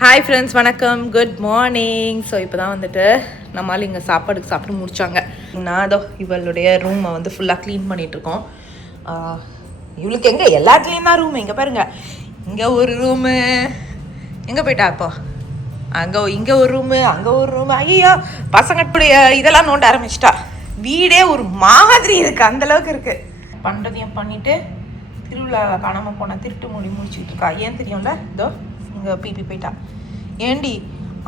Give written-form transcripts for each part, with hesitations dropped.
Hi friends, வணக்கம், good morning. So இப்போ தான் வந்துட்டு நம்மளால் இங்கே சாப்பிட்டு முடித்தாங்க. நான் அதோ இவளுடைய ரூமை வந்து ஃபுல்லாக க்ளீன் பண்ணிகிட்ருக்கோம். இவளுக்கு எங்கே எல்லாத்துலேயும் தான் ரூமு. இங்கே பாருங்கள், இங்கே ஒரு ரூமு, எங்கே போயிட்டா இப்போ, இங்கே ஒரு ரூமு, அங்கே ஒரு ரூமு. ஐயோ, பசங்கட்டுடைய இதெல்லாம் நோண்ட ஆரம்பிச்சிட்டா. வீடே ஒரு மாதிரி இருக்குது, அந்தளவுக்கு இருக்குது. பண்ணுறதையும் பண்ணிவிட்டு திருவிழாவில் காணாமல் போனால் திருட்டு முடிச்சுக்கிட்டு இருக்கா. ஏன் தெரியும்ல, இதோ இங்கே பிபி போயிட்டா. ஏண்டி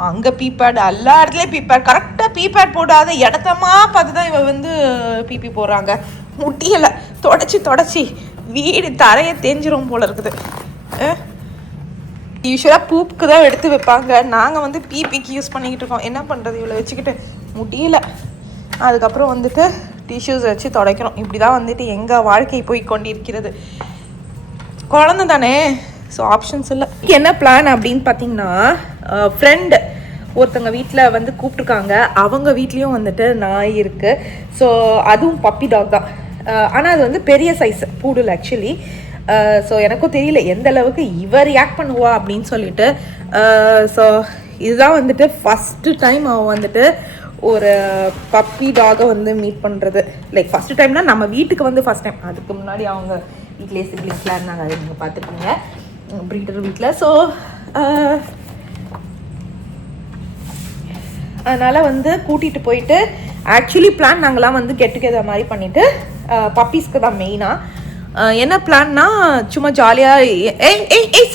அங்கே பீப்பேட், எல்லா இடத்துலையும் பீப்பேட், கரெக்டாக பீப்பேட் போடாத இடத்தமா பார்த்து தான் இவ வந்து பிபி போடுறாங்க. முட்டியலை தொடச்சி வீடு தரையை தேஞ்சிரும் போல இருக்குது. யூஸ்வலாக பூப்புக்கு தான் எடுத்து வைப்பாங்க, நாங்கள் வந்து பிபிக்கு யூஸ் பண்ணிக்கிட்டு இருக்கோம். என்ன பண்ணுறது, இவ்வளோ வச்சுக்கிட்டு முடியல. அதுக்கப்புறம் வந்துட்டு டிஷ்யூஸ் வச்சு துடைக்கிறோம். இப்படி தான் வந்துட்டு எங்கள் வாழ்க்கை போய் கொண்டிருக்கிறது. குழந்தை தானே, ஸோ ஆப்ஷன்ஸ் இல்லை. என்ன பிளான் அப்படின்னு பார்த்தீங்கன்னா, ஃப்ரெண்டு ஒருத்தங்க வீட்டில் வந்து கூப்பிட்ருக்காங்க. அவங்க வீட்லேயும் வந்துட்டு நாய் இருக்குது. ஸோ அதுவும் பப்பி டாக் தான். ஆனால் அது வந்து பெரிய சைஸ் பூடல் ஆக்சுவலி. ஸோ எனக்கும் தெரியல எந்த அளவுக்கு இவர் ரியாக்ட் பண்ணுவா அப்படின்னு சொல்லிட்டு. ஸோ இதுதான் வந்துட்டு ஃபஸ்ட்டு டைம் அவன் வந்துட்டு ஒரு பப்பி டாகை வந்து மீட் பண்ணுறது. லைக் ஃபஸ்ட்டு டைம்னா நம்ம வீட்டுக்கு வந்து ஃபஸ்ட் டைம். அதுக்கு முன்னாடி அவங்க வீட்டிலே சிப்ளிங்ஸ்லாம் இருந்தாங்க, அது நீங்கள் பார்த்துருக்கீங்க ப்ரீடர் வீட்டில். ஸோ அதனால் வந்து கூட்டிகிட்டு போயிட்டு ஆக்சுவலி பிளான் நாங்களாம் வந்து கெட் டுகெதர் மாதிரி பண்ணிவிட்டு பப்பீஸ்க்கு தான் மெயினாக. என்ன பிளான்னா, சும்மா ஜாலியாக ஏய்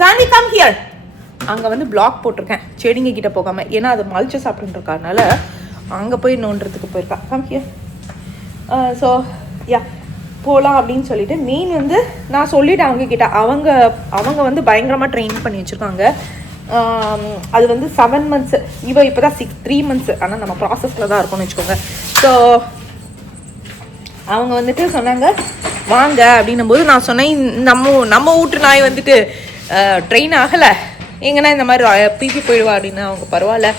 சாண்டி கம் ஹியர். அங்கே வந்து பிளாக் போட்டிருக்கேன் செடிங்க கிட்ட போகாமல், ஏன்னா அது மலிச்சு சாப்பிட்டுருக்கனால அங்கே போய் நோண்டுறதுக்கு போயிருக்கா. Come here. ஸோ யா போகலாம் அப்படின்னு சொல்லிட்டு மெயின் வந்து நான் சொல்லிவிட்டேன் அவங்கக்கிட்ட. அவங்க வந்து பயங்கரமாக ட்ரெயின் பண்ணி வச்சுருக்காங்க. அது வந்து 7 months, இவ இப்போ தான் 3 months. ஆனால் நம்ம ப்ராசஸில் தான் இருக்கோம்னு வச்சுக்கோங்க. ஸோ அவங்க வந்துட்டு சொன்னாங்க வாங்க அப்படின்னும் போது நான் சொன்னேன், நம்ம வீட்டு நாய் வந்துட்டு ட்ரெயின் ஆகலை, எங்கன்னா இந்த மாதிரி பிபி போயிடுவா அப்படின்னு. அவங்க பரவாயில்ல,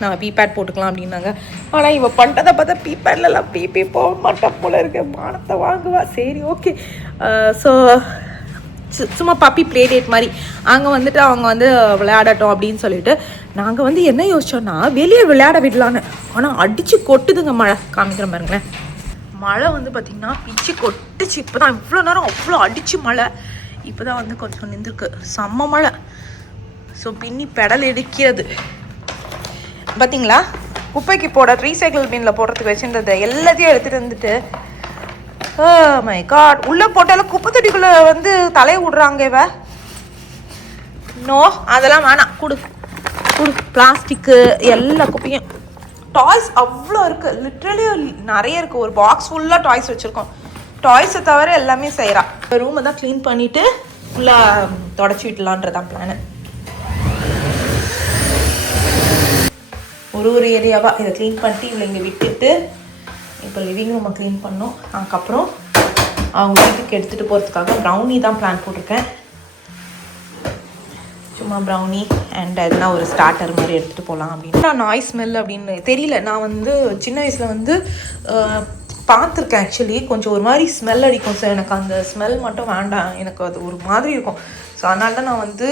நான் பிபேட் போட்டுக்கலாம் அப்படின்னாங்க. ஆனால் இவன் பண்ணுறதை பார்த்தா பிபேட்லலாம் பிபி போக மாட்டான் போல இருக்கு, மானத்தை வாங்குவா. சரி ஓகே. ஸோ சும்மா பப்பி ப்ளே டேட் மாதிரி அங்கே வந்துட்டு அவங்க வந்து விளையாடட்டும் அப்படின்னு சொல்லிட்டு நாங்கள் வந்து என்ன யோசிச்சோன்னா, வெளியே விளையாட விடலான்னு. ஆனால் அடித்து கொட்டுதுங்க மழை. காமிக்கிற பாருங்களேன், மழை வந்து பார்த்திங்கன்னா பிச்சு கொட்டுச்சு. இப்போ தான் இவ்வளோ நேரம் அவ்வளோ அடிச்சு மழை, இப்போ தான் வந்து கொஞ்சம் நின்றுருக்கு. செம்ம மழை. ஸோ பின்னி பெடல் எடுக்கிறது பார்த்தீங்களா, குப்பைக்கு போட ரீசைக்கிள் பின்னில் போடுறதுக்கு வச்சுருந்தது எல்லாத்தையும் எடுத்துகிட்டு வந்துட்டு, மை காட், உள்ளே போட்டாலும் குப்பை தொட்டிக்குள்ளே வந்து தலையை விடுறாங்க இவ. நோ, அதெல்லாம் வேணாம், கொடு பிளாஸ்டிக்கு எல்லா குப்பையும். டாய்ஸ் அவ்வளோ இருக்குது, லிட்ரலி நிறைய இருக்குது. ஒரு பாக்ஸ் ஃபுல்லாக டாய்ஸ் வச்சுருக்கோம். டாய்ஸை தவிர எல்லாமே செய்கிறா. ரூமை தான் க்ளீன் பண்ணிவிட்டு ஃபுல்லாக தொடச்சி விட்டலான்றதான் பிளானு. ஒரு ஏரியாவாக இதை க்ளீன் பண்ணிட்டு இவளை இங்கே விட்டுட்டு இப்போ லிவிங் ரூமை க்ளீன் பண்ணோம். அதுக்கப்புறம் அவங்க வீட்டுக்கு எடுத்துகிட்டு போகிறதுக்காக ப்ரௌனி தான் பிளான் போட்டிருக்கேன். சும்மா ப்ரௌனி அண்ட் எதுனா ஒரு ஸ்டார்டர் மாதிரி எடுத்துகிட்டு போகலாம் அப்படின்னு. நாய் ஸ்மெல் அப்படின்னு தெரியல, நான் வந்து சின்ன வயசில் வந்து பார்த்துருக்கேன் ஆக்சுவலி. கொஞ்சம் ஒரு மாதிரி ஸ்மெல் அடிக்கும். ஸோ எனக்கு அந்த ஸ்மெல் மட்டும் வேண்டாம், எனக்கு அது ஒரு மாதிரி இருக்கும். ஸோ அதனால தான் நான் வந்து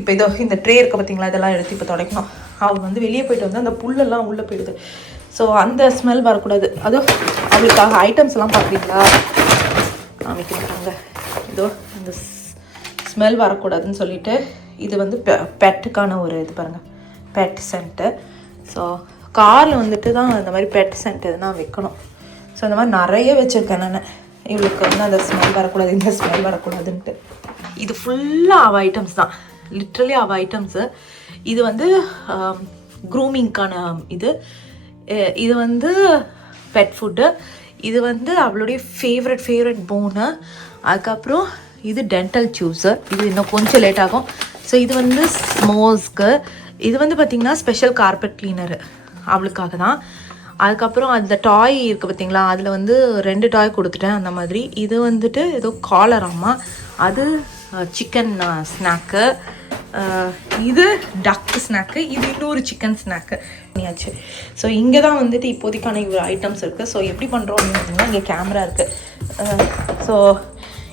இப்போ இதோ இந்த ட்ரே இருக்க பார்த்தீங்களா, இதெல்லாம் எடுத்து இப்போ துடைக்கணும். அவள் வந்து வெளியே போயிட்டு வந்து அந்த புல்லெல்லாம் உள்ளே போயிடுது. ஸோ அந்த ஸ்மெல் வரக்கூடாது. அதோ அவளுக்காக ஐட்டம்ஸ் எல்லாம் பார்க்குறீங்களா, காமிக்கிறாங்க. இதோ இந்த ஸ்மெல் வரக்கூடாதுன்னு சொல்லிட்டு இது வந்து பெட்டுக்கான ஒரு இது பாருங்கள், பெட் சென்ட்டு. ஸோ காரில் வந்துட்டு தான் இந்த மாதிரி பெட் சென்ட் எதுனா வைக்கணும். ஸோ இந்த மாதிரி நிறைய வச்சுருக்கேன் நான். இவளுக்கு வந்து அந்த ஸ்மெல் வரக்கூடாது, இந்த ஸ்மெல் வரக்கூடாதுன்ட்டு. இது ஃபுல்லாக அவள் ஐட்டம்ஸ் தான், லிட்ரலி அவள் ஐட்டம்ஸு. இது வந்து க்ரூமிங்க்கான இது வந்து பெட் ஃபுட்டு. இது வந்து அவளுடைய ஃபேவரட் போனு. அதுக்கப்புறம் இது டென்டல் டியூப்ஸு, இது இன்னும் கொஞ்சம் லேட் ஆகும். ஸோ இது வந்து ஸ்மோஸ்க்கு. இது வந்து பார்த்திங்கன்னா ஸ்பெஷல் கார்பெட் கிளீனரு அவளுக்காக தான். அதுக்கப்புறம் அந்த டாய் இருக்குது பார்த்திங்களா, அதில் வந்து 2 டாய் கொடுத்துட்டேன் அந்த மாதிரி. இது வந்துட்டு ஏதோ காலராமா, அது சிக்கன் ஸ்நாக்கு. இது டக்கு ஸ்நாக்கு, இது இன்னொரு சிக்கன் ஸ்நாக்கு பண்ணியாச்சு. ஸோ இங்கே தான் வந்துட்டு இப்போதைக்கான இவ்வளோ ஐட்டம்ஸ் இருக்குது. ஸோ எப்படி பண்ணுறோம் அப்படின்னு பார்த்தீங்கன்னா, இங்கே கேமரா இருக்குது. ஸோ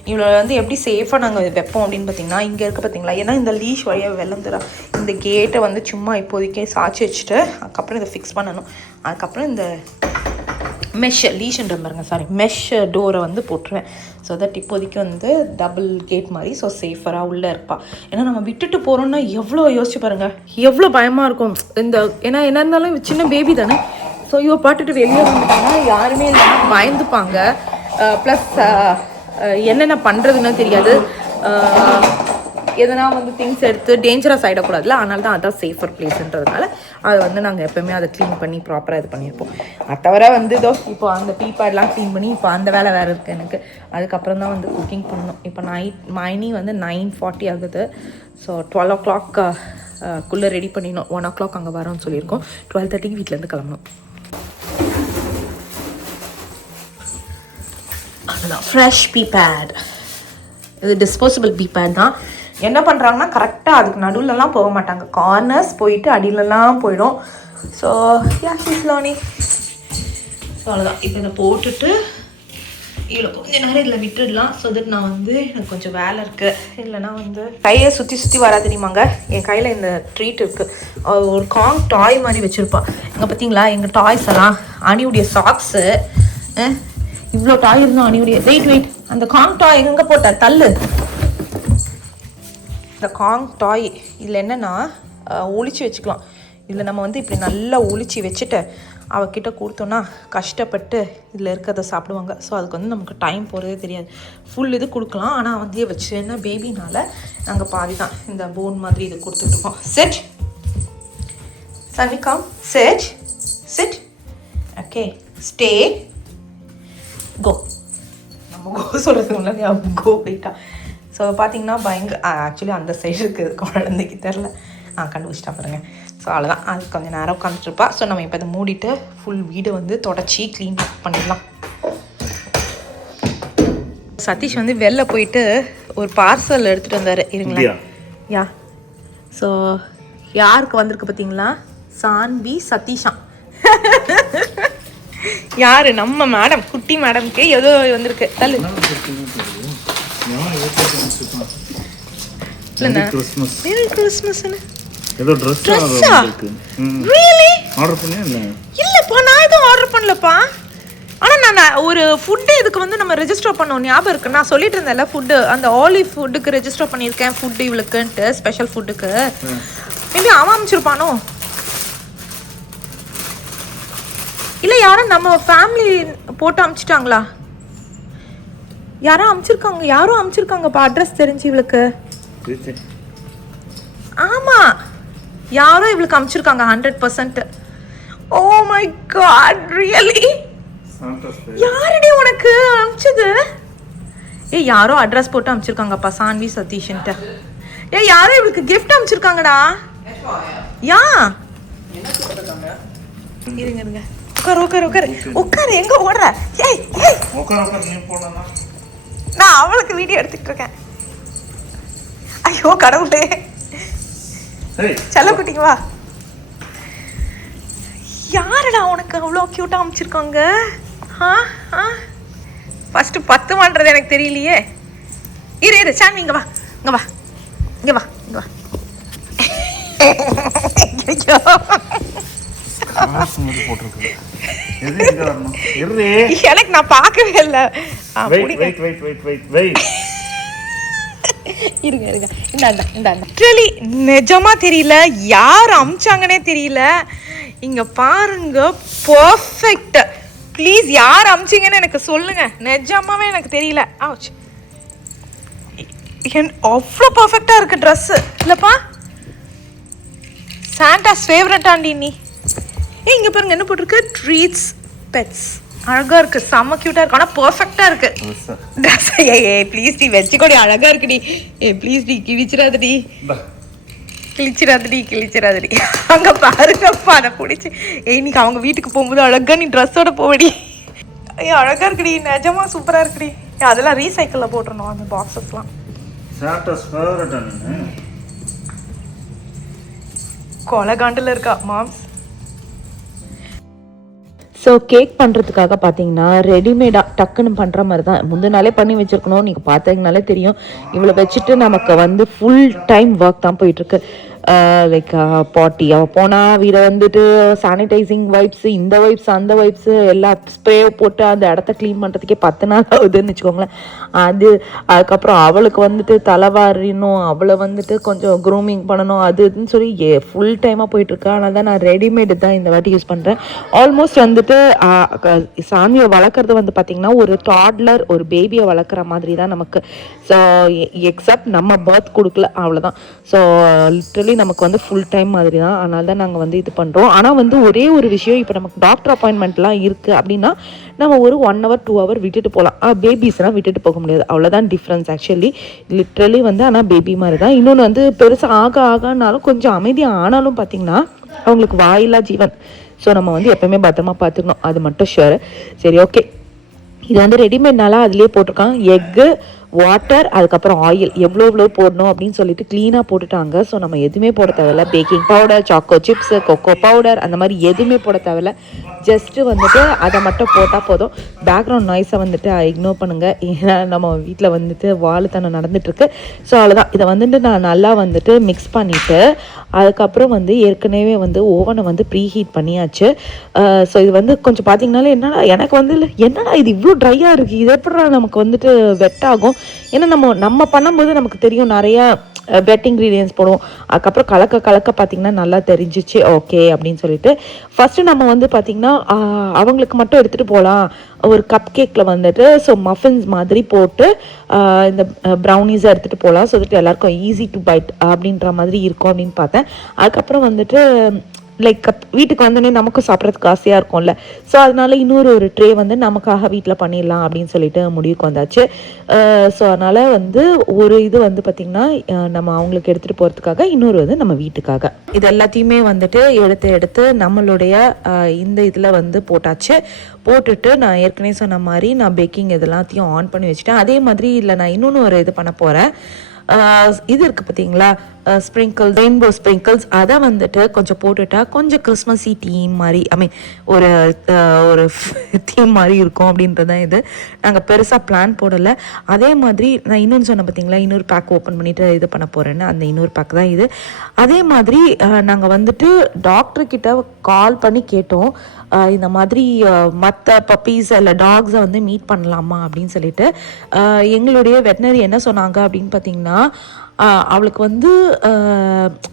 இவ்வளோ வந்து எப்படி சேஃபாக நாங்கள் வைப்போம் அப்படின்னு பார்த்தீங்கன்னா, இங்கே இருக்க பார்த்தீங்களா, ஏன்னா இந்த லீஷ் வழியாக வெள்ளம் தர இந்த கேட்டை வந்து சும்மா இப்போதைக்கே சாய்ச்சி வச்சுட்டு அதுக்கப்புறம் இதை ஃபிக்ஸ் பண்ணணும். அதுக்கப்புறம் இந்த லீஷ்ன்ற பாருங்க, மெஷ் டோரை வந்து போட்டுருவேன். ஸோ தட் இப்போதைக்கு வந்து டபுள் கேட் மாதிரி, ஸோ சேஃபராக உள்ளே இருப்பா. ஏன்னா நம்ம விட்டுட்டு போகிறோன்னா எவ்வளோ யோசிச்சு பாருங்கள், எவ்வளோ பயமாக இருக்கும். ஏன்னா என்ன இருந்தாலும் சின்ன பேபி தானே. ஸோ இவ பாட்டுட்டு வெளியே வந்துட்டாங்கன்னா யாருமே இல்லாமல் பயந்துப்பாங்க. ப்ளஸ் என்னென்ன பண்ணுறதுன்னு தெரியாது. எதனா வந்து திங்ஸ் எடுத்து டேஞ்சரஸ் ஆகிடக்கூடாதுல, அதனால தான் அதான் சேஃபர் பிளேஸ்ன்றதுனால அதை வந்து நாங்கள் எப்போவுமே அதை க்ளீன் பண்ணி ப்ராப்பராக இது பண்ணியிருப்போம். அது தவிர வந்து இப்போ அந்த டீபேட்லாம் க்ளீன் பண்ணி இப்போ அந்த வேலை வேறு இருக்குது எனக்கு. அதுக்கப்புறம் தான் வந்து குக்கிங் பண்ணணும். இப்போ மணி வந்து 9:40 ஆகுது. ஸோ 12 o'clock குள்ளே ரெடி பண்ணிடணும். 1 o'clock அங்கே வரோன்னு சொல்லியிருக்கோம். 12:30 வீட்டிலேருந்து கிளம்பணும். அதுதான் ஃப்ரெஷ் பீபேட். இது டிஸ்போசபிள் பீபேட் தான். என்ன பண்ணுறாங்கன்னா கரெக்டாக அதுக்கு நடுவில்லாம் போக மாட்டாங்க, கார்னர்ஸ் போயிட்டு அடியிலலாம் போயிடும். So she's learning. ஸோ அவ்வளோதான். இப்போ இதை போட்டுட்டு இவ்வளோ கொஞ்சம் நேரம் இதில் விட்டுடலாம். ஸோ தட் நான் வந்து எனக்கு கொஞ்சம் வேலை இருக்குது. இல்லைனா வந்து கையை சுற்றி வரா தெரியுமாங்க. என் கையில் இந்த ட்ரீட் இருக்குது. ஒரு காங் டாய் மாதிரி வச்சுருப்பா. இங்கே பார்த்தீங்களா எங்கள் டாய்ஸ் எல்லாம், அணியுடைய சாக்ஸு, இவ்வளோ டாய் இருந்தோம் அணியுடைய. வெயிட் அந்த காங் டாய் எங்கே போட்ட தள்ளு. இந்த காங் டாய் இதில் என்னென்னா ஒளிச்சு வச்சுக்கலாம். இதில் நம்ம வந்து இப்படி நல்லா ஒளிச்சு வச்சுட்டு அவகிட்ட கொடுத்தோன்னா கஷ்டப்பட்டு இதில் இருக்கிறத சாப்பிடுவாங்க. ஸோ அதுக்கு வந்து நமக்கு டைம் போகிறதே தெரியாது. ஃபுல் இது கொடுக்கலாம். ஆனால் வந்து வச்சு என்ன பேபினால் நாங்கள் பாதி தான் இந்த போன் மாதிரி இது கொடுத்துட்ருக்கோம். செட் சன்னிகாம், செட் ஓகே, ஸ்டே, கோ. நம்ம கோ சொல்கிறது முன்னாடி கோ போயிட்டா. ஸோ பார்த்தீங்கன்னா ஆக்சுவலி அந்த சைடு இருக்குது, குழந்தைக்கு தெரில. கண்டுபிடிச்சிட்டா பாருங்கள். ஸோ அவ்வளோதான். அது கொஞ்சம் நேரம் உட்காந்துட்ருப்பா. ஸோ நம்ம இப்போ இதை மூடிட்டு ஃபுல் வீடு வந்து தொடச்சி க்ளீன் பண்ணிடலாம். சதீஷ் வந்து வெளில போயிட்டு ஒரு பார்சல் எடுத்துகிட்டு வந்தார். இருங்களா யா. ஸோ யாருக்கு வந்திருக்கு பார்த்தீங்களா, சான்வி சதீஷா. யாரு, நம்ம மேடம், குட்டி மேடம்க்கு ஏதோ வந்திருக்கு. தள்ளு. மேரி கிறிஸ்மஸ்னு ஏதோ Dress இருக்கு. ரியலி ஆர்டர் பண்ணியா இல்ல? இல்லப்பா, நான் எதுவும் ஆர்டர் பண்ணலப்பா. ஆனால் நான் ஒரு ஃபுட்டு இதுக்கு வந்து நம்ம ரெஜிஸ்டர் பண்ணோம், ஞாபகம் இருக்குது. நான் சொல்லிட்டு இருந்தேன்ல, ஃபுட்டு அந்த ஆலிவ் ஃபுட்டுக்கு ரெஜிஸ்டர் பண்ணியிருக்கேன், ஃபுட்டு இவளுக்குன்ட்டு, ஸ்பெஷல் ஃபுட்டுக்கு. மேபி அவன் அமைச்சிருப்பானோ இல்லை யாரும் நம்ம ஃபேமிலி போட்டு அமுச்சிட்டாங்களா? யாரும் அமுச்சிருக்காங்கப்பா, அட்ரஸ் தெரிஞ்சு இவளுக்கு. ஆமாம், யாரும் இவளுக்கு அமுச்சிருக்காங்க 100%. Oh my God, really? யாருடி உனக்கு அமுச்சது? யாரோ அட்ரஸ் போட்டு அமுச்சிருக்காங்கப்பா, சான்வி சதீஷ்ன்ட்டு. யாரோ இவளுக்கு கிஃப்ட் அமுச்சிருக்காங்கடா. யா இருங்க உட்காரு. எங்க ஓடுற? நான் அவளுக்கு வீடியோ எடுத்துட்டு இருக்கேன். ஐயோ கடவுளே. செல்ல குட்டிக்கு வா. யாருடா உனக்கு அவ்வளோ க்யூட்டாக அமைச்சிருக்காங்க? ஃபஸ்ட்டு 10 வான்றது எனக்கு தெரியலையே. இரு சாமி, இங்கே வா. எனக்கு நான் பார்க்கவே இல்லை. இருங்க இந்த நிஜமா தெரியல, யார் அமிச்சாங்கன்னே தெரியல. இங்க பாருங்க, பர்ஃபெக்ட். ப்ளீஸ் யார் அமிச்சிங்கன்னு எனக்கு சொல்லுங்க. நிஜமாவே எனக்கு தெரியல. அவ்வளோ பர்ஃபெக்டாக இருக்கு ட்ரெஸ்ஸு இல்லைப்பா. சாண்டாஸ் ஃபேவரட் ஆண்டி நீ. இங்கே பாருங்க என்ன போட்டிருக்கு, ட்ரீட்ஸ் பெட்ஸ். அழகா இருக்கு, செம்ம கியூட்டா இருக்கு. ஆனால் பர்ஃபெக்டா இருக்கு ட்ரெஸ். ப்ளீஸ் டி வச்சுக்கோடி, அழகா இருக்குடி. ப்ளீஸ் டி கிழிச்சிடாதடி. அங்க பாருங்கப்பா, அதை பிடிச்சி. இன்னைக்கு அவங்க வீட்டுக்கு போகும்போது அழகா நீ ட்ரெஸ்ஸோட போவடி. அழகா இருக்குடி, நிஜமா சூப்பரா இருக்குடி. அதெல்லாம் ரீசைக்கிளில் போட்டுருணும் அந்த பாக்ஸஸ்லாம். கொலகாண்டில் இருக்கா மாம்ஸ். ஸோ கேக் பண்ணுறதுக்காக பார்த்தீங்கன்னா ரெடிமேடாக டக்குன்னு பண்ணுற மாதிரி தான் முந்தின நாளே பண்ணி வச்சுருக்கணும். நீங்கள் பார்த்தீங்கனாலே தெரியும். இவ்வளோ வச்சுட்டு நமக்கு வந்து ஃபுல் டைம் ஒர்க் தான் போயிட்டுருக்கு. லைக் பாட்டி அவள் போனால் வீடை வந்துட்டு சானிடைசிங் வைப்ஸு, இந்த வைப்ஸ் அந்த வைப்ஸு எல்லா ஸ்ப்ரே போட்டு அந்த இடத்த க்ளீன் பண்ணுறதுக்கே 10 நாள் ஆகுதுன்னு வச்சுக்கோங்களேன். அதுக்கப்புறம் அவளுக்கு வந்துட்டு தலைவாரினும், அவளை வந்துட்டு கொஞ்சம் க்ரூமிங் பண்ணணும், அது இதுன்னு சொல்லி ஃபுல் டைமாக போயிட்டுருக்கு. ஆனால் தான் நான் ரெடிமேடு தான் இந்த வாட்டி யூஸ் பண்ணுறேன். ஆல்மோஸ்ட் வந்துட்டு சாமியை வளர்க்குறது வந்து பார்த்திங்கன்னா ஒரு டாட்லர் ஒரு பேபியை வளர்க்குற மாதிரி தான் நமக்கு. ஸோ எக்ஸப்ட் நம்ம பர்த் கொடுக்கல, அவ்வளோதான். ஸோ லிட்ரலி நமக்கு வந்து ஃபுல் டைம் மாதிரி தான். அதனால தான் நாங்கள் வந்து இது பண்ணுறோம். ஆனால் வந்து ஒரே ஒரு விஷயம், இப்போ நமக்கு டாக்டர் அப்பாயின்மெண்ட்லாம் இருக்குது அப்படின்னா நம்ம ஒரு 1 hour 2 hour விட்டுட்டு போகலாம். பேபிஸ்லாம் விட்டுட்டு போக முடியாது. அவ்வளோதான் டிஃப்ரென்ஸ் ஆக்சுவலி லிட்ரலி வந்து. ஆனால் பேபி மாதிரி தான். இன்னொன்று வந்து பெருசாக ஆகானாலும் கொஞ்சம் அமைதியாக ஆனாலும் பார்த்திங்கன்னா அவங்களுக்கு வாயில்லா ஜீவன். ஸோ நம்ம வந்து எப்போயுமே பத்திரமா பார்த்துக்கணும், அது மட்டும் ஷுர். சரி, ஓகே. இது வந்து ரெடிமேட்னால அதுலேயே போட்டிருக்கான் எக்கு, வாட்டர், அதுக்கப்புறம் ஆயில் எவ்வளோ போடணும் அப்படின்னு சொல்லிட்டு க்ளீனாக போட்டுட்டாங்க. ஸோ நம்ம எதுவுமே போட தேவையில்ல. Baking powder, choco chips, cocoa powder அந்த மாதிரி எதுவுமே போட தேவையில்ல. ஜஸ்ட்டு வந்துட்டு அதை மட்டும் போட்டால் போதும். பேக்ரவுண்ட் நாய்ஸை வந்துட்டு இக்னோர் பண்ணுங்கள். ஏன்னா நம்ம வீட்டில் வந்துட்டு வாழுத்தனம் நடந்துகிட்ருக்கு. ஸோ அவ்வளோதான். இதை வந்துட்டு நான் நல்லா வந்துட்டு மிக்ஸ் பண்ணிவிட்டு அதுக்கப்புறம் வந்து ஏற்கனவே வந்து ஓவனை வந்து ப்ரீ ஹீட் பண்ணியாச்சு. ஸோ இது வந்து கொஞ்சம் பார்த்தீங்கனாலே என்னடா எனக்கு வந்து என்னடா இது இவ்வளோ ட்ரையாக இருக்குது, இது எப்படா நமக்கு வந்துட்டு வெட் ஆகும். ஏன்னா நம்ம பண்ணும்போது நமக்கு தெரியும் நிறையா வெட் இன்க்ரீடியன்ஸ் போடுவோம். அதுக்கப்புறம் கலக்க பார்த்திங்கன்னா நல்லா தெரிஞ்சிச்சு ஓகே அப்படின்னு சொல்லிட்டு ஃபஸ்ட்டு நம்ம வந்து பார்த்திங்கன்னா அவங்களுக்கு மட்டும் எடுத்துகிட்டு போகலாம் ஒரு கப் கேக்கில் வந்துட்டு. ஸோ மஃபின்ஸ் மாதிரி போட்டு இந்த ப்ரௌனிஸை எடுத்துகிட்டு போகலாம். ஸோ தட் எல்லாருக்கும் ஈஸி டு பைட் அப்படின்ற மாதிரி இருக்கும் அப்படின்னு பார்த்தேன். அதுக்கப்புறம் வந்துட்டு லைக் வீட்டுக்கு வந்தோடனே நமக்கும் சாப்பிட்றதுக்கு ஆசையாக இருக்கும்ல. ஸோ அதனால் ஒரு ட்ரே வந்து நமக்காக வீட்டில் பண்ணிடலாம் அப்படின்னு சொல்லிட்டு முடிவுக்கு வந்தாச்சு. ஸோ அதனால் வந்து ஒரு இது வந்து பார்த்திங்கன்னா நம்ம அவங்களுக்கு எடுத்துகிட்டு போகிறதுக்காக, இன்னொரு வந்து நம்ம வீட்டுக்காக. இது எல்லாத்தையுமே வந்துட்டு எடுத்து நம்மளுடைய இந்த இதில் வந்து போட்டுட்டு நான் ஏற்கனவே சொன்ன மாதிரி நான் பேக்கிங் இது எல்லாத்தையும் ஆன் பண்ணி வச்சுட்டேன். அதே மாதிரி இல்லை நான் இன்னொன்று ஒரு இது பண்ண போகிறேன். இது இருக்குது பார்த்தீங்களா, ஸ்ப்ரிங்கிள்ஸ், ரெயின்போ ஸ்ப்ரிங்கிள்ஸ், அதை வந்துட்டு கொஞ்சம் போட்டுட்டா கொஞ்சம் கிறிஸ்மஸி தீம் மாதிரி, ஒரு தீம் மாதிரி இருக்கும் அப்படின்றது தான் இது. நாங்கள் பெருசாக பிளான் போடலை. அதே மாதிரி நான் இன்னொன்று சொன்னேன் பார்த்தீங்களா, இன்னொரு பேக் ஓப்பன் பண்ணிவிட்டு இது பண்ண போகிறேன்னு, அந்த இன்னொரு பேக் தான் இது. அதே மாதிரி நாங்கள் வந்துட்டு டாக்டர்கிட்ட கால் பண்ணி கேட்டோம், இந்த மாதிரி மற்ற பப்பீஸ் இல்லை டாக்ஸை வந்து மீட் பண்ணலாமா அப்படின்னு சொல்லிட்டு. எங்களுடைய வெட்டினரி என்ன சொன்னாங்க அப்படின்னு பார்த்தீங்கன்னா, அவளுக்கு வந்து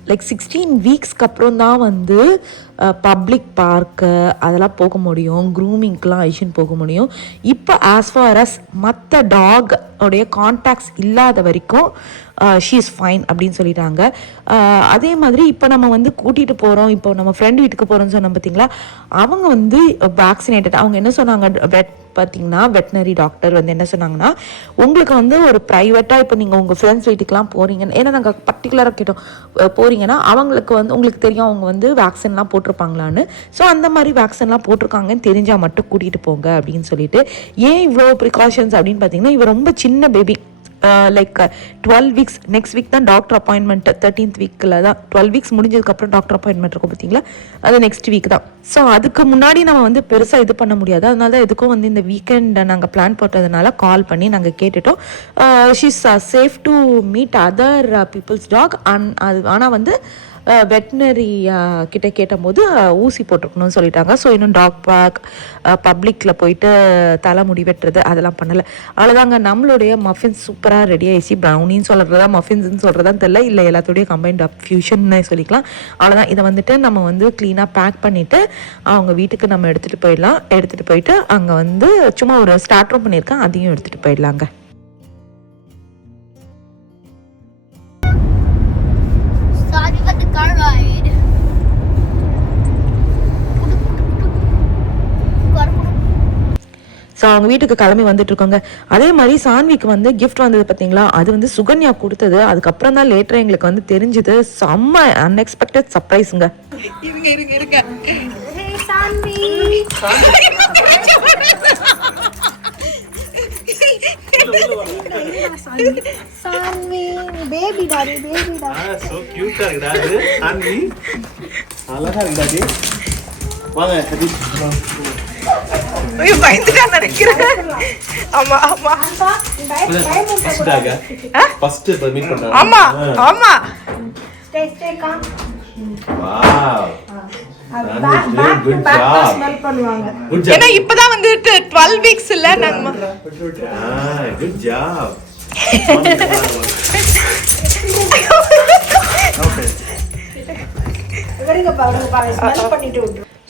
லைக் 16 வீக்ஸ்க்கு அப்புறம் தான் வந்து பப்ளிக் பார்க்கு அதெல்லாம் போக முடியும், க்ரூமிங்க்கெலாம் ஐஷன் போக முடியும். இப்போ ஆஸ் ஃபார் அஸ் மற்ற டாக் உடைய கான்டாக்ட்ஸ் இல்லாத வரைக்கும் ஷீ இஸ் ஃபைன் அப்படின்னு சொல்லிட்டாங்க. அதே மாதிரி இப்போ நம்ம வந்து கூட்டிகிட்டு போகிறோம், இப்போ நம்ம ஃப்ரெண்ட் வீட்டுக்கு போகிறோம்னு சொன்னோம் பார்த்தீங்களா, அவங்க வந்து வேக்சினேட்டட். அவங்க என்ன சொன்னாங்க, பார்த்தீங்கன்னா வெட்டினரி டாக்டர் வந்து என்ன சொன்னாங்கன்னா, உங்களுக்கு வந்து ஒரு ப்ரைவேட்டாக இப்போ நீங்கள் உங்கள் ஃப்ரெண்ட்ஸ் வீட்டுக்கெலாம் போகிறீங்கன்னு, ஏன்னா நாங்கள் பர்டிகுலராக கேட்டோம், போகிறீங்கன்னா அவங்களுக்கு வந்து உங்களுக்கு தெரியும் அவங்க வந்து வேக்சின்லாம் போட்டிருப்பாங்களான்னு. ஸோ அந்த மாதிரி வேக்சின்லாம் போட்டிருக்காங்கன்னு தெரிஞ்சால் மட்டும் கூட்டிகிட்டு போங்க அப்படின்னு சொல்லிட்டு. ஏன் இவ்வளோ ப்ரிகாஷன்ஸ் அப்படின்னு பார்த்தீங்கன்னா, இவ ரொம்ப சின்ன baby, like 12 weeks. Next week தான் டாக்டர் அப்பாயின்மெண்ட், 13th வீக்கில் தான். 12 வீக்ஸ் முடிஞ்சதுக்கப்புறம் டாக்டர் அப்பாயின்மெண்ட் இருக்கும் பார்த்தீங்களா, அது நெக்ஸ்ட் வீக் தான். ஸோ அதுக்கு முன்னாடி நம்ம வந்து பெருசாக இது பண்ண முடியாது. அதனால தான் எதுக்கும் வந்து இந்த வீக்கெண்டை நாங்கள் பிளான் போட்டதுனால கால் பண்ணி நாங்கள் கேட்டுட்டோம். She is safe to meet other people's dog. ஆனால் வந்து வெட்டினரி கிட்ட கேட்டபோது ஊசி போட்டிருக்கணும்னு சொல்லிட்டாங்க. ஸோ இன்னும் டாக் பார்க், பப்ளிக்கில் போயிட்டு தலை முடி வெட்டுறது அதெல்லாம் பண்ணலை. அவ்வளோதாங்க. நம்மளுடைய மஃபின்ஸ் சூப்பராக ரெடி ஆயிடுச்சு. ப்ரௌனின்னு சொல்கிறதா மஃபின்ஸ்ன்னு சொல்கிறதான்னு தெரியல, இல்லை எல்லாத்தோடைய கம்பைன்ட் ஃபியூஷன்னு சொல்லிக்கலாம். அவ்வளோதான். இதை வந்துட்டு நம்ம வந்து க்ளீனாக பேக் பண்ணிவிட்டு அவங்க வீட்டுக்கு நம்ம எடுத்துகிட்டு போயிட்டு அங்கே வந்து சும்மா ஒரு ஸ்டார்ட்ரும் பண்ணியிருக்கேன், அதையும் எடுத்துகிட்டு போயிடலாங்க. ஸோ அவங்க வீட்டுக்கு கிளம்பி வந்துட்டு இருக்கோங்க. அதே மாதிரி சான்விக்கு வந்து கிஃப்ட் வந்தது பார்த்தீங்களா, அது வந்து சுகன்யா கொடுத்தது. அதுக்கப்புறம் தான் லேட்டர் எங்களுக்கு வந்து தெரிஞ்சுது. செம்ம அன்எக்ஸ்பெக்டட் சர்ப்ரைஸுங்க. இருங்க சான்வி பேபி டாடி சோ கியூட்டா இருக்குடா இது. சான்வி அழகா இருக்குடா. வாங்க பயந்துட்டான்னு நினைக்கிறேன். ஆமா ஆமா ஆமா ஆமா. ஏன்னா இப்பதான் வந்துட்டு 12 வீக்ஸ் இல்ல நாங்க. Good job.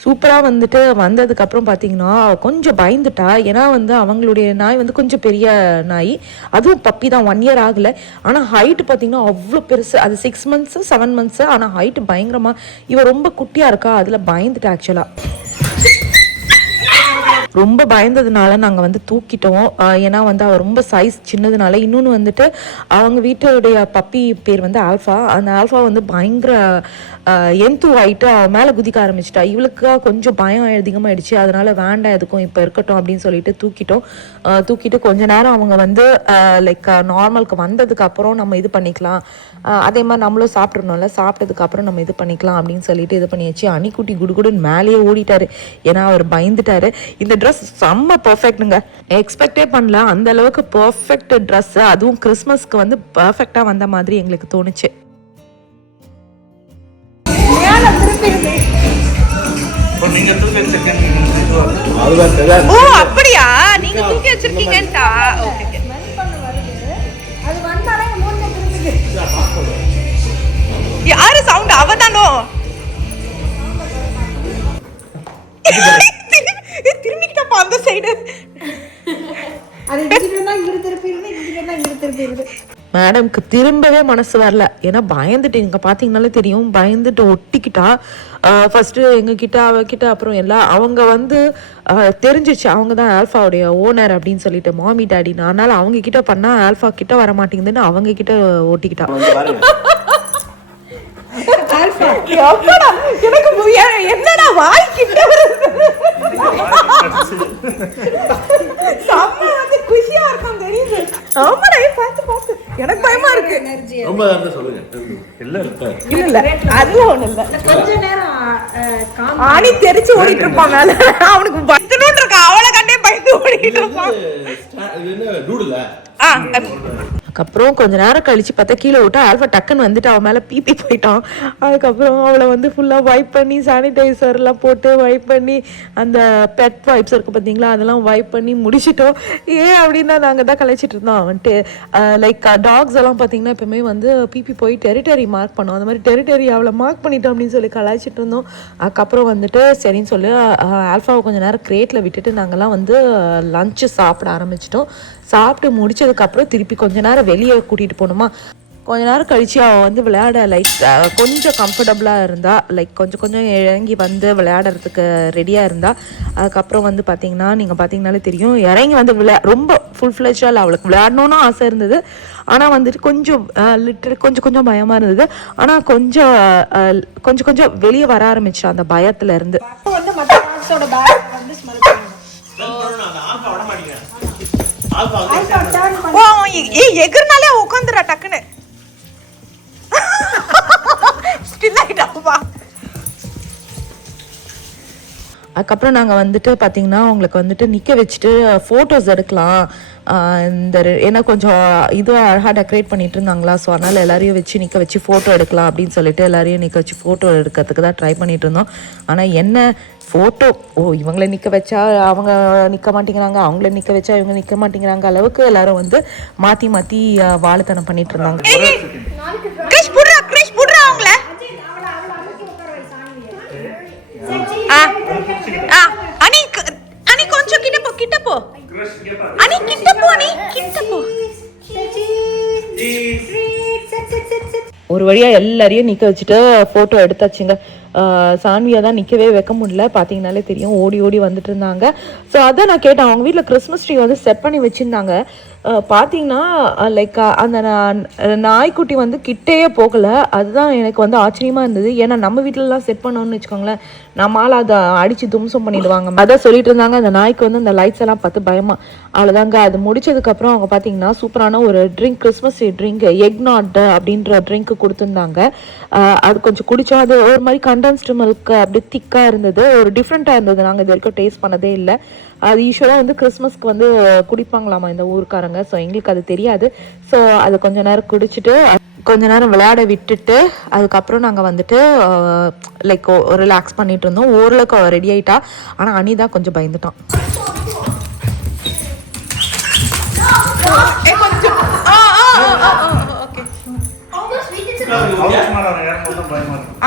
சூப்பராக வந்துட்டு வந்ததுக்கப்புறம் பார்த்தீங்கன்னா கொஞ்சம் பயந்துட்டா. ஏன்னா வந்து அவங்களுடைய நாய் வந்து கொஞ்சம் பெரிய நாய், அதுவும் பப்பி தான், 1 இயர் ஆகலை. ஆனால் ஹைட்டு பார்த்தீங்கன்னா அவ்வளோ பெருசு. அது 6 மந்த்ஸு 7 மந்த்ஸு. ஆனால் ஹைட்டு பயங்கரமாக. இவன் ரொம்ப குட்டியாக இருக்கா, அதில் பயந்துட்டா ஆக்சுவலாக. ரொம்ப பயந்ததுனால நாங்கள் வந்து தூக்கிட்டோம். ஏன்னா வந்து அவள் ரொம்ப சைஸ் சின்னதுனால. இன்னொன்று வந்துட்டு அவங்க வீட்டுடைய பப்பி பேர் வந்து ஆல்ஃபா. அந்த ஆல்ஃபா வந்து பயங்கர எந்து ஆகிட்டு அவன் மேலே குதிக்க ஆரம்பிச்சிட்டா. இவளுக்கு கொஞ்சம் பயம் அதிகமாகிடுச்சு. அதனால வேண்டாம் எதுக்கும் இப்போ இருக்கட்டும் அப்படின்னு சொல்லிட்டு தூக்கிட்டு கொஞ்ச நேரம் அவங்க வந்து லைக் நார்மலுக்கு வந்ததுக்கு அப்புறம் நம்ம இது பண்ணிக்கலாம், அதே மாதிரி நம்மளும் சாப்பிட்றோம்ல, சாப்பிட்டதுக்கு அப்புறம் நம்ம இது பண்ணிக்கலாம் அப்படின்னு சொல்லிட்டு இது பண்ணியாச்சு. அணிக்குட்டி குடுகுடுன்னு மேலேயே ஓடிட்டாரு. ஏன்னா அவர் பயந்துட்டாரு. இந்த ட்ரெஸ் செம்ம பர்ஃபெக்ட்டுங்க. எக்ஸ்பெக்டே பண்ணல அந்த அளவுக்கு பர்ஃபெக்ட் ட்ரெஸ். அதுவும் கிறிஸ்மஸ்க்கு வந்து பர்ஃபெக்டாக வந்த மாதிரி எங்களுக்கு தோணுச்சு. ஓ அப்படியா, நீங்க தூக்கி வச்சிருக்கீங்கன்டா. யாரு சவுண்ட்? அவதானோ? திரும்பிக்கிட்டப்பா அந்த சைடு. மேடம்க்கு திரும்பவே மனசு வரல. ஏன்னா பயந்துட்டு, இங்கே பார்த்தீங்கன்னாலே தெரியும், பயந்துட்டு ஒட்டிக்கிட்டா. ஃபர்ஸ்ட் எங்ககிட்ட அவகிட்ட, அப்புறம் எல்லாம் அவங்க வந்து தெரிஞ்சிச்சு அவங்க தான் ஆல்ஃபாவுடைய ஓனர் அப்படின்னு சொல்லிட்டு, மாமி டாடின்னு. அதனால அவங்க கிட்ட பண்ணா ஆல்ஃபா கிட்ட வர மாட்டேங்குதுன்னு அவங்க கிட்ட ஒட்டிக்கிட்டா. எனக்கு என்னடா வாய் கிட்ட குஷியா இருக்கும் தெரியுது. ஆமாடா பார்த்து பார்த்து எனக்கு பயமா இருக்கு. இல்ல அதுவும் ஒண்ணு இல்ல. கொஞ்ச நேரம் ஆணி தெரிச்சு ஓடிட்டு இருப்பான் மேல. அவனுக்கு பயந்துட்டு இருக்கா, அவளை கண்டே பயந்து ஓடிட்டு இருப்பான். அதுக்கப்புறம் கொஞ்ச நேரம் கழிச்சு பார்த்தா கீழே விட்டா ஆல்ஃபா டக்குன்னு வந்துட்டு அவன் மேலே பீப்பி போயிட்டான். அதுக்கப்புறம் அவளை வந்து ஃபுல்லாக வைப் பண்ணி சானிடைசர்லாம் போட்டு வைப் பண்ணி, அந்த பெட் வைப்ஸ் இருக்குது பார்த்தீங்களா, அதெல்லாம் வைப் பண்ணி முடிச்சிட்டோம். ஏன் அப்படின்னா நாங்கள் தான் கழிச்சிட்டு இருந்தோம். வந்துட்டு லைக் டாக்ஸ் எல்லாம் பார்த்தீங்கன்னா எப்பவுமே வந்து பீப்பி போய் டெரிட்டரி மார்க் பண்ணோம். அந்த மாதிரி டெரிட்டரி அவளை மார்க் பண்ணிட்டோம் அப்படின்னு சொல்லி கலாய்ச்சிட்டு இருந்தோம். அதுக்கப்புறம் வந்துட்டு சரின்னு சொல்லி ஆல்ஃபாவை கொஞ்சம் நேரம் கிரேட்டில் விட்டுட்டு நாங்கள்லாம் வந்து லஞ்சு சாப்பிட ஆரம்பிச்சிட்டோம். சாப்பிட்டு முடிச்சதுக்கப்புறம் திருப்பி கொஞ்ச நேரம் வெளியே கூட்டிகிட்டு போகணுமா. கொஞ்ச நேரம் கழிச்சு அவள் வந்து விளையாட லைக் கொஞ்சம் கம்ஃபர்டபுளாக இருந்தா, லைக் கொஞ்சம் இறங்கி வந்து விளையாடுறதுக்கு ரெடியாக இருந்தா. அதுக்கப்புறம் வந்து பார்த்தீங்கன்னா நீங்கள் பார்த்தீங்கன்னாலே தெரியும், இறங்கி வந்து ரொம்ப ஃபுல் ஃப்ளெஜ்டாக அவளுக்கு விளையாடணுன்னு ஆசை இருந்தது. ஆனால் வந்துட்டு கொஞ்சம் பயமாக இருந்தது. ஆனால் கொஞ்சம் வெளியே வர ஆரம்பிச்சா அந்த பயத்துல இருந்து. எகுறனாலே உட்காந்துரா டக்குன்னு ஸ்டில் ஆயிட்டாப்பா. அதுக்கப்புறம் நாங்கள் வந்துட்டு பார்த்தீங்கன்னா உங்களுக்கு வந்துட்டு நிற்க வச்சுட்டு ஃபோட்டோஸ் எடுக்கலாம். இந்த ஏன்னா கொஞ்சம் இதுவாக அழகாக டெக்கரேட் பண்ணிட்டு இருந்தாங்களா, ஸோ அதனால் எல்லாரையும் வச்சு நிற்க வச்சு ஃபோட்டோ எடுக்கலாம் அப்படின்னு சொல்லிட்டு எல்லாரையும் நிற்க வச்சு ஃபோட்டோ எடுக்கிறதுக்கு தான் ட்ரை பண்ணிட்டு இருந்தோம். ஆனால் என்ன ஃபோட்டோ, இவங்களை நிற்க வச்சா அவங்க நிற்க மாட்டேங்கிறாங்க, அவங்கள நிற்க வச்சா இவங்க நிற்க மாட்டேங்கிறாங்க அளவுக்கு எல்லாரும் வந்து மாற்றி வாழுத்தனம் பண்ணிட்டு இருந்தாங்க. கொஞ்சம் கிட்ட போ அனி, கிட்ட போ. ஒரு வழியா எல்லாரையும் நிக்க வச்சுட்டு போட்டோ எடுத்தாச்சுங்க. சான்வியா தான் நிற்கவே வைக்க முடியல, பார்த்தீங்கனாலே தெரியும், ஓடி வந்துட்டு இருந்தாங்க. ஸோ அதான் நான் கேட்டேன், அவங்க வீட்டில் கிறிஸ்மஸ் ட்ரீ வந்து செட் பண்ணி வச்சுருந்தாங்க. பார்த்தீங்கன்னா லைக் அந்த நாய்க்குட்டி வந்து கிட்டேயே போகலை. அதுதான் எனக்கு வந்து ஆச்சரியமாக இருந்தது. ஏன்னா நம்ம வீட்டிலலாம் செட் பண்ணோன்னு வச்சுக்கோங்களேன், நம்மளால் அதை அடித்து தும்சம் பண்ணிடுவாங்க. அதான் சொல்லிட்டு இருந்தாங்க அந்த நாய்க்கு வந்து அந்த லைட்ஸ் எல்லாம் பார்த்து பயமா. அவ்வளோதாங்க. அது முடிச்சதுக்கப்புறம் அவங்க பார்த்தீங்கன்னா சூப்பரான ஒரு drink, Christmas drink, egg not அப்படின்ற ட்ரிங்க் கொடுத்துருந்தாங்க. அது கொஞ்சம் குடித்தோம். அது ஒரு மாதிரி கண்டென்ஸ்டு மில்க் அப்படி திக்காக இருந்தது. ஒரு டிஃப்ரெண்ட்டாக இருந்தது. நாங்கள் இது வரைக்கும் டேஸ்ட் பண்ணதே இல்லை. அது யூஸ்வலாக வந்து கிறிஸ்மஸ்க்கு வந்து குடிப்பாங்களாமா இந்த ஊருக்காரங்க. ஸோ எங்களுக்கு அது தெரியாது. ஸோ அது கொஞ்ச நேரம் குடிச்சிட்டு கொஞ்ச நேரம் விளையாட விட்டுட்டு அதுக்கப்புறம் நாங்கள் வந்துட்டு லைக் ரிலாக்ஸ் பண்ணிட்டு இருந்தோம். ஓரளவுக்கு ரெடி ஆகிட்டா. ஆனால் அனி தான் கொஞ்சம் பயந்துட்டான்.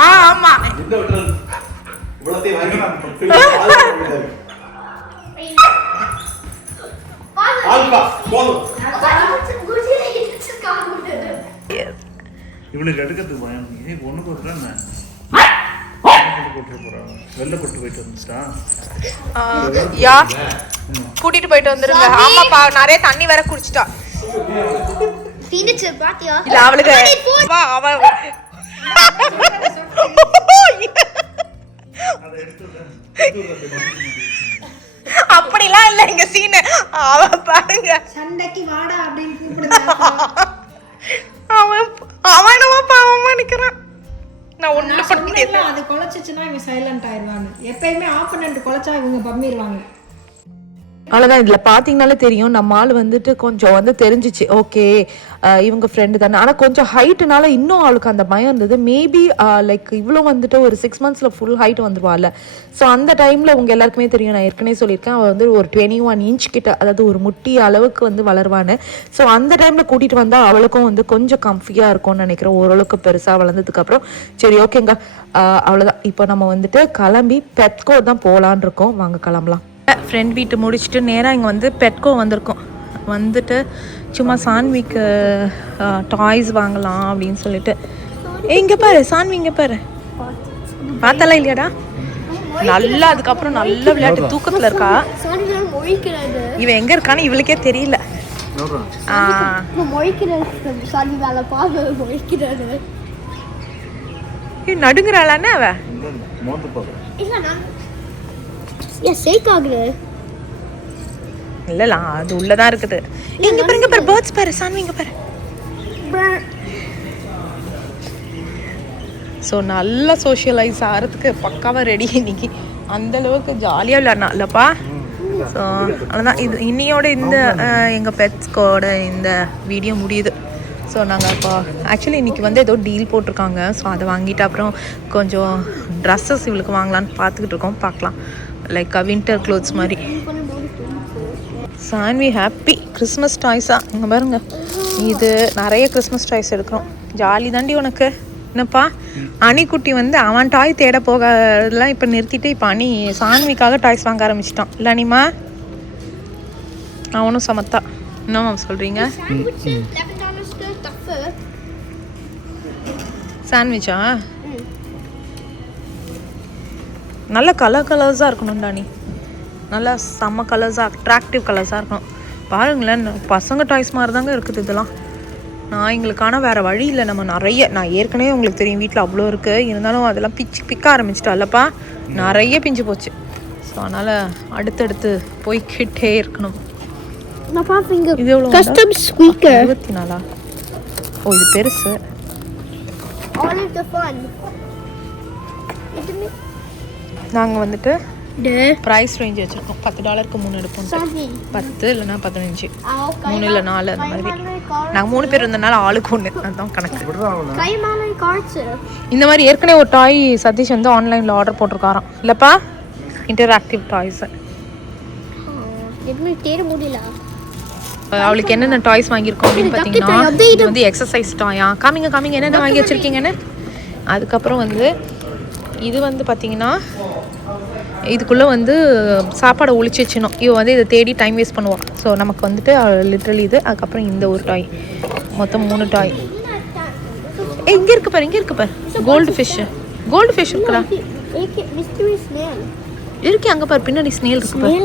ஆமா இவளுக்கு எடுக்கிறதுக்கு பயம். ஒண்ணுக்கு ஒரு தான் வெள்ளப்பட்டு போயிட்டு வந்துட்டா. யா கூட்டிட்டு போயிட்டு வந்துருங்க. ஆமாப்பா நிறைய தண்ணி வேற குடிச்சிட்டா. இல்ல அவளுக்கு அப்படிலாம் இல்ல இங்க சீனு. அவ பாருங்க சண்டைக்கு வாடா அப்படின்னு கூப்பிடுறான். அவன் என்னவோ பாவமா நிக்கிறான். நான் ஒண்ணு பண்ணல. அது கொலைச்சிச்சுன்னா இவங்க சைலண்ட் ஆயிடுவாங்க. எப்பயுமே ஆப்போனன்ட் கொலைச்சா இவங்க பம்மிடுவாங்க. அவ்வளோதான். இதில் பார்த்தீங்கனாலே தெரியும் நம்ம ஆள் வந்துட்டு கொஞ்சம் வந்து தெரிஞ்சிச்சு. ஓகே இவங்க ஃப்ரெண்டு தானே. ஆனால் கொஞ்சம் ஹைட்டுனால இன்னும் அவளுக்கு அந்த பயம் இருந்தது. மேபி லைக் இவ்வளோ வந்துட்டு ஒரு 6 months ஃபுல் ஹைட் வந்துடுவாள். ஸோ அந்த டைமில் உங்கள் எல்லாருக்குமே தெரியும், நான் ஏற்கனவே சொல்லியிருக்கேன், அவள் வந்து ஒரு 21 inch கிட்ட, அதாவது ஒரு முட்டி அளவுக்கு வந்து வளருவான்னு. ஸோ அந்த டைமில் கூட்டிகிட்டு வந்தால் அவளுக்கும் வந்து கொஞ்சம் கம்ஃபியாக இருக்கும்னு நினைக்கிறேன். ஓரளவுக்கு பெருசாக வளர்ந்ததுக்கப்புறம். சரி ஓகேங்க, அவ்வளோதான். இப்போ நம்ம வந்துட்டு கிளம்பி பெட்கோ தான் போகலான் இருக்கோம். வாங்க கிளம்பலாம். ஃப்ரெண்ட் வீட்டு முடிச்சுட்டு நேராக இங்கே வந்து பெட்கோ வந்திருக்கோம். வந்துட்டு சும்மா சான்விக்கு டாய்ஸ் வாங்கலாம் அப்படின்னு சொல்லிட்டு. இங்கே பாரு சான்வி, இங்கே பாரு. பார்த்தாலாம் இல்லையாடா? நல்லா அதுக்கப்புறம் நல்ல விளையாட்டு தூக்கத்தில் இருக்கா. இவன் எங்கே இருக்கான்னு இவளுக்கே தெரியல. நடுங்குறாளானே அவ. இல்ல அது உள்ளதான் இருக்குது. இங்க பாரு பேர்ட்ஸ் பாரு சான்வி, இங்க பாரு. ஸோ நல்லா சோஷியலைஸ் ஆகிறதுக்கு பக்காவாக ரெடி இன்னைக்கு. அந்த அளவுக்கு ஜாலியாக விளையாடலாம் இல்லைப்பா. ஸோ அவ்வளோதான். இது இன்னையோட இந்த எங்கள் பெட்ஸ்கோட இந்த வீடியோ முடியுது. ஸோ நாங்கள் இப்போ ஆக்சுவலி இன்றைக்கி வந்து ஏதோ டீல் போட்டிருக்காங்க. ஸோ அதை வாங்கிட்டு அப்புறம் கொஞ்சம் ட்ரெஸ்ஸஸ் இவளுக்கு வாங்கலான்னு பார்த்துக்கிட்டு இருக்கோம். பார்க்கலாம், லைக் வின்டர் க்ளோத்ஸ் மாதிரி. சான்வி ஹாப்பி. கிறிஸ்மஸ் டாய்ஸாக இங்கே பாருங்க. இது நிறைய கிறிஸ்மஸ் டாய்ஸ் எடுக்கிறோம். ஜாலி தாண்டி உனக்கு. என்னப்பா அணிக்குட்டி வந்து அவன் டாய் தேட போகிறதெல்லாம் இப்போ நிறுத்திட்டு இப்போ அணி சான்விக்காக டாய்ஸ் வாங்க ஆரம்பிச்சிட்டான். இல்லை அனிமா? அவனும் சமத்தா. என்ன மேம் சொல்கிறீங்க? சாண்ட்விச்சா? நல்ல கலர்ஸாக இருக்கணும்டா நீ. நல்லா செம்ம கலர்ஸாக, அட்ராக்டிவ் கலர்ஸாக இருக்கணும். பாருங்களேன், பசங்க டாய்ஸ் மாதிரி தாங்க இருக்குது இதெல்லாம். நான் எங்களுக்கான வேறு வழி இல்லை. நம்ம நிறைய, நான் ஏற்கனவே உங்களுக்கு தெரியும் வீட்டில் அவ்வளோ இருக்குது. இருந்தாலும் அதெல்லாம் பிக்க ஆரம்பிச்சிட்டா இல்லைப்பா. நிறைய பிஞ்சு போச்சு. ஸோ அதனால் அடுத்தடுத்து போய்கிட்டே இருக்கணும். இது எவ்வளோ? 24. ஓ இது பெருசு. நாங்கள் வந்துட்டு ப்ரைஸ் ரேஞ்ச் வச்சுருக்கோம். $10க்கு 3 எடுப்போம். 10 இல்லைன்னா 15, 3 இல்லை 4 அந்த மாதிரி. நாங்கள் 3 பேர் இருந்தனால ஆளுக்கு 1, அதுதான் கணக்கு. இந்த மாதிரி ஏற்கனவே ஒரு டாய் சதீஷ் வந்து ஆன்லைனில் ஆர்டர் போட்டிருக்காராம் இல்லைப்பா. Interactive toys. அவளுக்கு என்னென்ன டாய்ஸ் வாங்கியிருக்கோம் அப்படின்னு பார்த்தீங்கன்னா, இது வந்து எக்ஸசைஸ் டாயா. காமிங்க என்னென்ன வாங்கி வச்சுருக்கீங்கன்னு. அதுக்கப்புறம் வந்து இது வந்து பார்த்தீங்கன்னா இதுக்குள்ளே வந்து சாப்பாடை ஒழிச்சு வச்சிடணும். இவ வந்து இதை தேடி டைம் வேஸ்ட் பண்ணுவாள். ஸோ நமக்கு வந்துட்டு லிட்ரலி இது. அதுக்கப்புறம் இந்த ஒரு டாய், மொத்தம் 3 டாய். இங்கே இருக்கு பாரு. கோல்டு ஃபிஷ் இருக்குடா. இருக்கே அங்கே பாரு, பின்னாடி ஸ்னேல் இருக்கு பாரு.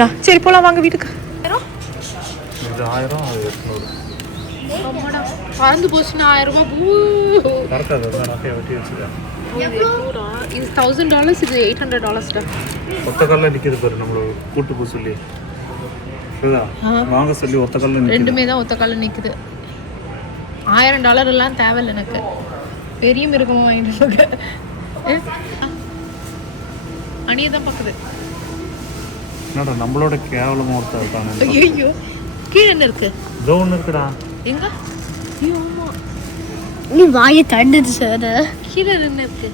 யா சரி போலாம் வாங்க வீட்டுக்கு. இது 1000 அது 800. பறந்து போச்சுன்னா 1000 ரூபாய். பறக்காது, அதான் நிறைய வெட்டி வச்சுருக்கேன். இது $1000, இது $800. ஒத்த காலில் நிற்கிது பாரு நம்மளோட கூட்டு பூ சொல்லி வாங்க சொல்லி ஒத்த காலில் ரெண்டுமே தான் ஒத்த காலில் நிற்குது. $1000 எல்லாம் தேவையில்லை எனக்கு. பெரிய மிருகமாக வாங்கிட்டு அணியை தான் பார்க்குது. என்னடா நம்மளோட கேவலமாக ஒருத்தர் இருக்காங்க. ஐயோ கீழே என்ன இருக்கு? இதோ ஒன்று இருக்குடா. எங்க? ஐயோ ஆமாம், நீ வாயை தண்டுது சார். கீழே என்ன இருக்கு?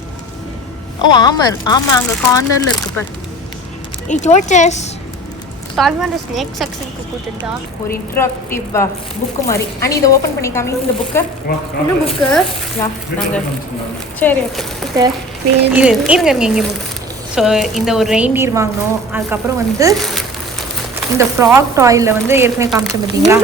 ஓ ஆமாம் ஆமாம், அங்கே கார்னரில் இருக்கு பாரு. நீ டோட்டஸ் சால்வான ஸ்னேக் செக்ஷனுக்கு கூட்டிட்டா. ஒரு இன்ட்ராக்டிவ் புக்கு மாதிரி. அனி இதை ஓப்பன் பண்ணி காமி இந்த புக்கு. என்ன புக்கு? யா நாங்கள் சரி ஓகே இது இருங்க இங்கே புக். ஸோ இந்த ஒரு ரெயின்டியர் வாங்கினோம். அதுக்கப்புறம் வந்து இந்த ஃப்ராக் டாயில் வந்து ஏற்கனவே காமிச்சேன் பார்த்தீங்களா.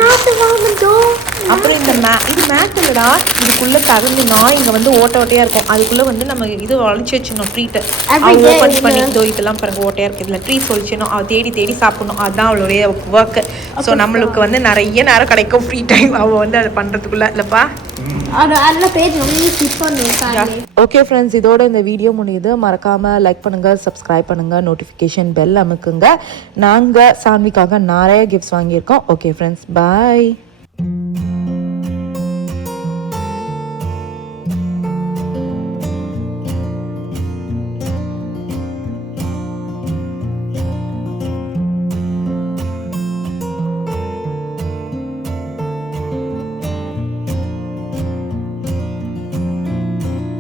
அப்புறம் இந்த இது மேட் இல்லைடா, இதுக்குள்ளே தகுந்துனா இங்கே வந்து ஓட்டையாக இருக்கும். அதுக்குள்ளே வந்து நம்ம இது ஒழிச்சு வச்சிடணும் ட்ரீட்டை. அவள் ஓப்பன் பண்ணி இதோ இதெல்லாம் பாருங்க ஓட்டையாக இருக்குது. இதில் ட்ரீட் ஒழிச்சிடணும். அவள் தேடி தேடி சாப்பிடணும். அதுதான் அவளுடைய ஒர்க்கு. ஸோ நம்மளுக்கு வந்து நிறைய நேரம் கிடைக்கும் ஃப்ரீ டைம் அவள் வந்து அதை பண்ணுறதுக்குள்ளே இல்லைப்பா. ஓகே ஃப்ரெண்ட்ஸ், இதோட இந்த வீடியோ முடியுது. மறக்காமல் லைக் பண்ணுங்கள், சப்ஸ்கிரைப் பண்ணுங்கள், நோட்டிஃபிகேஷன் பெல் அமுக்குங்க. நாங்கள் சான்விக்காக நிறைய கிஃப்ட்ஸ் வாங்கியிருக்கோம். ஓகே ஃப்ரெண்ட்ஸ், பாய்.